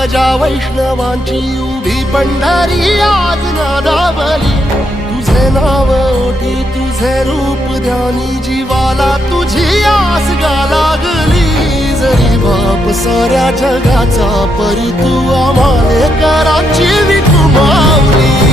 ध्वजा वैष्णवांची उभी पंढरी आज नादावली, तुझे नाव ओठी तुझे रूप ध्यानी, जीवाला तुझी आस गा लागली। जरी बाप साऱ्या जगाचा परी तू आम्हाले कराची विठू माऊली।